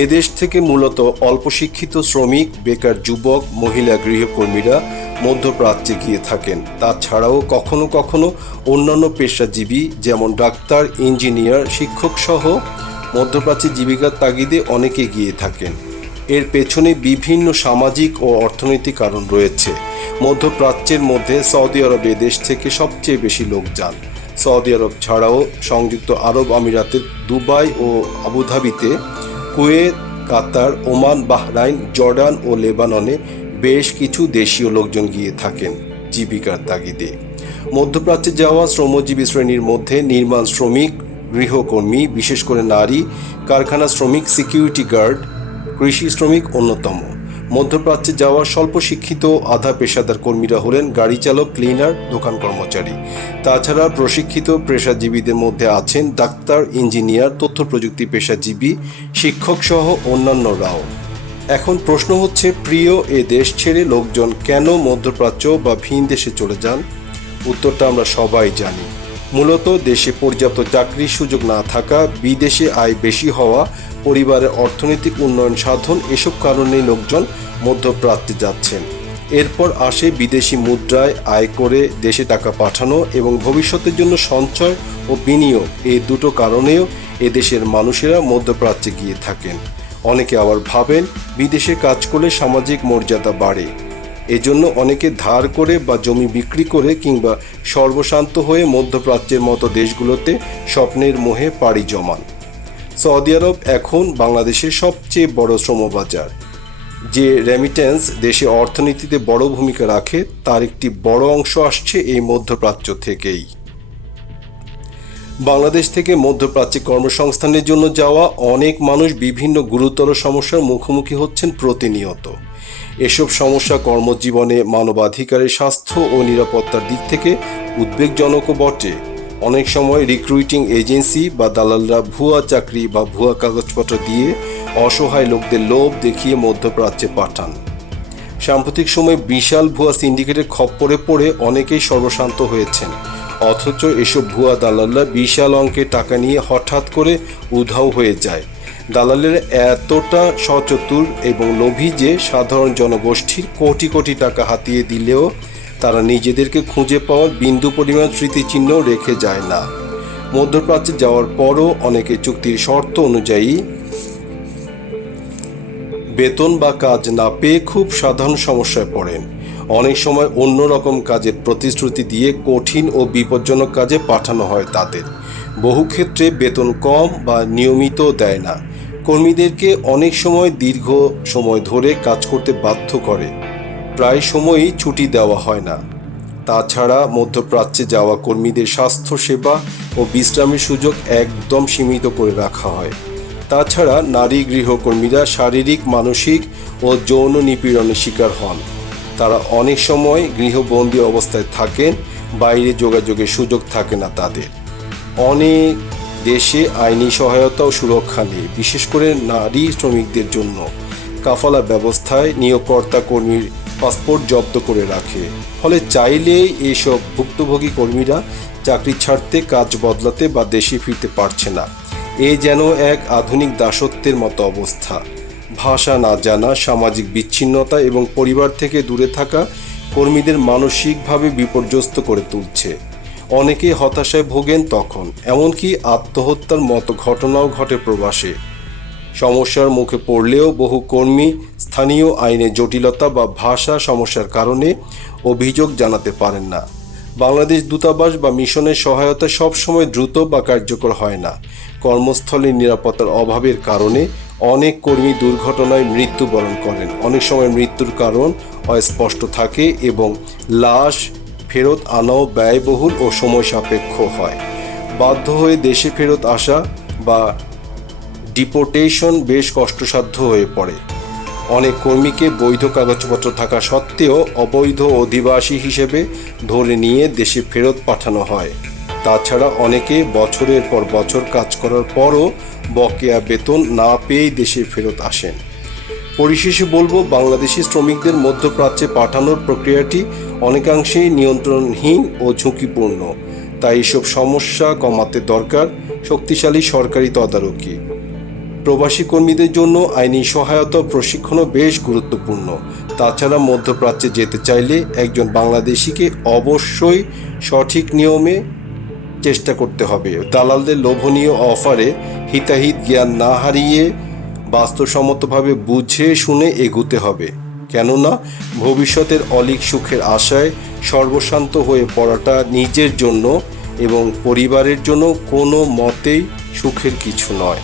এদেশ থেকে মূলত অল্প শিক্ষিত শ্রমিক, বেকার যুবক, মহিলা গৃহকর্মীরা মধ্যপ্রাচ্যে গিয়ে থাকেন। তাছাড়াও কখনো কখনো অন্যান্য পেশাজীবী যেমন ডাক্তার, ইঞ্জিনিয়ার, শিক্ষক সহ মধ্যপ্রাচ্যে জীবিকার তাগিদে অনেকে গিয়ে থাকেন। এর পেছনে বিভিন্ন সামাজিক ও অর্থনৈতিক কারণ রয়েছে। মধ্যপ্রাচ্যের মধ্যে সৌদি আরব দেশ থেকে সবচেয়ে বেশি লোক যান সৌদি আরব ছাড়াও সংযুক্ত আরব আমিরাতের দুবাই ও আবুধাবিতে Kuwait, Qatar, Oman, Bahrain, Jordan ও লেবাননে বেশ কিছু দেশীয় লোকজন গিয়ে থাকেন জীবিকার তাগিদে। মধ্যপ্রাচ্যে যাওয়া শ্রমজীবী শ্রেণির মধ্যে নির্মাণ শ্রমিক, গৃহকর্মী, বিশেষ করে নারী, কারখানা শ্রমিক, সিকিউরিটি গার্ড, কৃষি শ্রমিক অন্যতম। মধ্যপ্রাচ্যে যাওয়া স্বল্প শিক্ষিত আধা পেশাদার কর্মীরা হলেন গাড়ি চালক, ক্লিনার, দোকান কর্মচারী। তাছাড়া প্রশিক্ষিত পেশাজীবীদের মধ্যে আছেন ডাক্তার, ইঞ্জিনিয়ার, তথ্য প্রযুক্তি পেশাজীবী, শিক্ষক সহ অন্যান্যরাও। এখন প্রশ্ন হচ্ছে, প্রিয় এ দেশ ছেড়ে লোকজন কেন মধ্যপ্রাচ্য বা ভিন দেশে চলে যান? উত্তরটা আমরা সবাই জানি। মূলত দেশে পর্যাপ্ত চাকরির সুযোগ না থাকা, বিদেশে আয় বেশি হওয়া, পরিবারের অর্থনৈতিক উন্নয়ন সাধন এসব কারণে লোকজন মধ্যপ্রাচ্যে যাচ্ছেন। এরপর আসে বিদেশি মুদ্রায় আয় করে দেশে টাকা পাঠানো এবং ভবিষ্যতের জন্য সঞ্চয় ও বিনিয়োগ। এই দুটো কারণেও এদেশের মানুষেরা মধ্যপ্রাচ্যে গিয়ে থাকেন। অনেকে আবার ভাবেন, বিদেশে কাজ করলে সামাজিক মর্যাদা বাড়ে। এজন্য অনেকে ধার করে বা জমি বিক্রি করে কিংবা সর্বশান্ত হয়ে মধ্যপ্রাচ্যের মতো দেশগুলোতে স্বপ্নের মোহে পাড়ি জমান। সৌদি আরব এখন বাংলাদেশের সবচেয়ে বড় শ্রমবাজার। যে রেমিটেন্স দেশে অর্থনীতিতে বড় ভূমিকা রাখে, তার একটি বড় অংশ আসছে এই মধ্যপ্রাচ্য থেকেই। বাংলাদেশ থেকে মধ্যপ্রাচ্যে কর্মসংস্থানের জন্য যাওয়া অনেক মানুষ বিভিন্ন গুরুতর সমস্যার মুখোমুখি হচ্ছেন প্রতিনিয়ত। এসব সমস্যা কর্মজীবনে মানবাধিকারের স্বাস্থ্য ও নিরাপত্তার দিক থেকে উদ্বেগজনকও বটে। অনেক সময় রিক্রুইটিং এজেন্সি বা দালালরা ভুয়া চাকরি বা ভুয়া কাগজপত্র দিয়ে অসহায় লোকদের লোভ দেখিয়ে মধ্যপ্রাচ্যে পাঠান। সাম্প্রতিক সময়ে বিশাল ভুয়া সিন্ডিকেটের খপ্পরে পড়ে অনেকেই সর্বশান্ত হয়েছেন। অথচ এসব ভুয়া দালালরা বিশাল অঙ্কের টাকা নিয়ে হঠাৎ করে উধাও হয়ে যায়। দালালের এতটা সচতুর এবং লোভী যে সাধারণ জনগোষ্ঠীর কোটি কোটি টাকা হাতিয়ে দিলেও তারা নিজেদেরকে খুঁজে পাওয়ার বিন্দু পরিমাণ স্মৃতিচিহ্ন রেখে যায় না। মধ্যপ্রাচ্যে যাওয়ার পরও অনেকে চুক্তির শর্ত অনুযায়ী বেতন বা কাজ না পেয়ে খুব সাধারণ সমস্যায় পড়েন। অনেক সময় অন্য রকম কাজের প্রতিশ্রুতি দিয়ে কঠিন ও বিপজ্জনক কাজে পাঠানো হয় তাদের। বহু ক্ষেত্রে বেতন কম বা নিয়মিত দেয় না। কর্মীদেরকে অনেক সময় দীর্ঘ সময় ধরে কাজ করতে বাধ্য করে। প্রায় সময়ই ছুটি দেওয়া হয় না। তাছাড়া মধ্যপ্রাচ্যে যাওয়া কর্মীদের স্বাস্থ্য সেবা ও বিশ্রামের সুযোগ একদম সীমিত করে রাখা হয়। তাছাড়া নারী গৃহকর্মীরা শারীরিক, মানসিক ও যৌন নিপীড়নের শিকার হন। তারা অনেক সময় গৃহবন্দী অবস্থায় থাকেন, বাইরে যোগাযোগের সুযোগ থাকে না তাদের। অনেক দেশে আইনি সহায়তা ও সুরক্ষা নেই, বিশেষ করে নারী শ্রমিকদের জন্য। কাফালা ব্যবস্থায় নিয়োগকর্তা কর্মীর পাসপোর্ট জব্দ করে রাখে। ফলে চাইলেই এইসব ভুক্তভোগী কর্মীরা চাকরি ছাড়তে, কাজ বদলাতে বা দেশে ফিরতে পারছে না। এ যেন এক আধুনিক দাসত্বের মতো অবস্থা। ভাষা না জানা, সামাজিক বিচ্ছিন্নতা এবং পরিবার থেকে দূরে থাকা কর্মীদের মানসিকভাবে বিপর্যস্ত করে তুলছে। অনেকে হতাশায় ভোগেন তখন, এমনকি আত্মহত্যার মতো ঘটনাও ঘটে প্রবাসে। সমস্যার মুখে পড়লেও বহু কর্মী স্থানীয় আইনে জটিলতা বা ভাষা সমস্যার কারণে অভিযোগ জানাতে পারেন না। বাংলাদেশ দূতাবাস বা মিশনের সহায়তা সবসময় দ্রুত বা কার্যকর হয় না। কর্মস্থলে নিরাপত্তার অভাবের কারণে অনেক কর্মী দুর্ঘটনায় মৃত্যুবরণ করেন। অনেক সময় মৃত্যুর কারণ অস্পষ্ট থাকে এবং লাশ ফেরত আনাও ব্যয়বহুল ও সময় সাপেক্ষ হয়। বাধ্য হয়ে দেশে ফেরত আসা বা ডিপোর্টেশন বেশ কষ্টসাধ্য হয়ে পড়ে। অনেক কর্মীকে বৈধ কাগজপত্র থাকা সত্ত্বেও অবৈধ অধিবাসী হিসেবে ধরে নিয়ে দেশে ফেরত পাঠানো হয়। তাছাড়া অনেকে বছরের পর বছর কাজ করার পরও বকেয়া বেতন না পেয়েই দেশে ফেরত আসেন। পরিশেষে বলব, বাংলাদেশি শ্রমিকদের মধ্যপ্রাচ্যে পাঠানোর প্রক্রিয়াটি অনেকাংশেই নিয়ন্ত্রণহীন ও ঝুঁকিপূর্ণ। তাই এসব সমস্যা কমাতে দরকার শক্তিশালী সরকারি তদারকি। প্রবাসী কর্মীদের জন্য আইনি সহায়তা প্রশিক্ষণও বেশ গুরুত্বপূর্ণ। তাছাড়া মধ্যপ্রাচ্যে যেতে চাইলে একজন বাংলাদেশিকে অবশ্যই সঠিক নিয়মে চেষ্টা করতে হবে। দালালদের লোভনীয় অফারে হিতাহিত জ্ঞান না হারিয়ে বাস্তবসম্মতভাবে বুঝে শুনে এগুতে হবে। কেননা, ভবিষ্যতের অলিক সুখের আশায় সর্বশান্ত হয়ে পড়াটা নিজের জন্য এবং পরিবারের জন্য কোনো মতেই সুখের কিছু নয়।